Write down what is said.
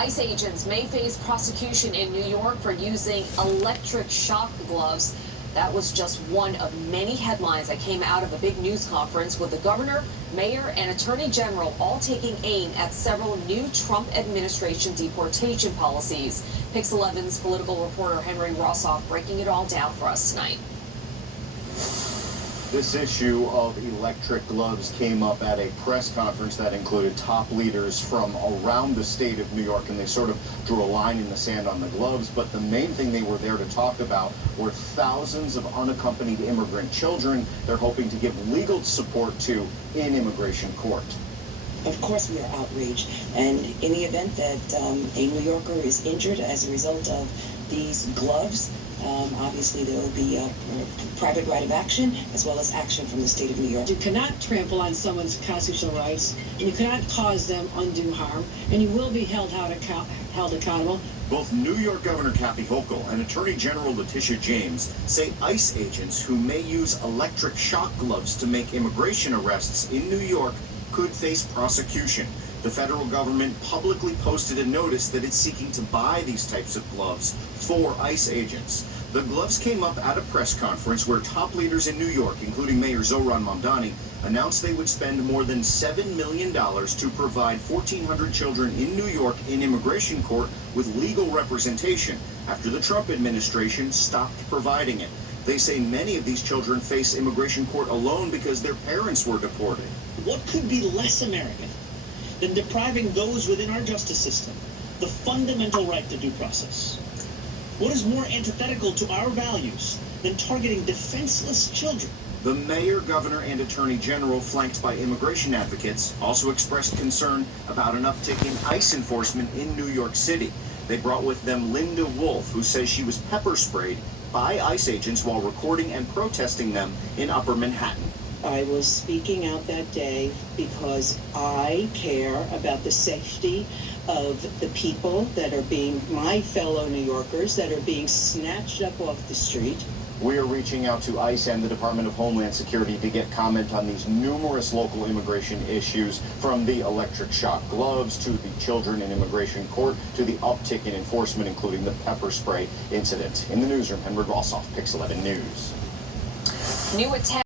ICE agents may face prosecution in New York for using electric shock gloves. That was just one of many headlines that came out of a big news conference with the governor, mayor, and attorney general all taking aim at several new Trump administration deportation policies. PIX11's political reporter Henry Rossoff breaking it all down for us tonight. This issue of electric gloves came up at a press conference that included top leaders from around the state of New York, and they sort of drew a line in the sand on the gloves. But the main thing they were there to talk about were thousands of unaccompanied immigrant children they're hoping to give legal support to in immigration court. Of course we are outraged, and in the event that a New Yorker is injured as a result of these gloves, obviously there will be a private right of action as well as action from the state of New York. You cannot trample on someone's constitutional rights, and you cannot cause them undue harm, and you will be held accountable. Both New York Governor Kathy Hochul and Attorney General Letitia James say ICE agents who may use electric shock gloves to make immigration arrests in New York could face prosecution. The federal government publicly posted a notice that it's seeking to buy these types of gloves for ICE agents. The gloves came up at a press conference where top leaders in New York, including Mayor Zohran Mamdani, announced they would spend more than $7 million to provide 1,400 children in New York in immigration court with legal representation after the Trump administration stopped providing it. They say many of these children face immigration court alone because their parents were deported. What could be less American than depriving those within our justice system the fundamental right to due process? What is more antithetical to our values than targeting defenseless children? The mayor, governor, and attorney general, flanked by immigration advocates, also expressed concern about an uptick in ICE enforcement in New York City. They brought with them Linda Wolf, who says she was pepper sprayed by ICE agents while recording and protesting them in Upper Manhattan. I was speaking out that day because I care about the safety of the people that are being, my fellow New Yorkers, that are being snatched up off the street. We are reaching out to ICE and the Department of Homeland Security to get comment on these numerous local immigration issues, from the electric shock gloves to the children in immigration court to the uptick in enforcement, including the pepper spray incident. In the newsroom, Henry Rossoff, PIX11 News. New attempt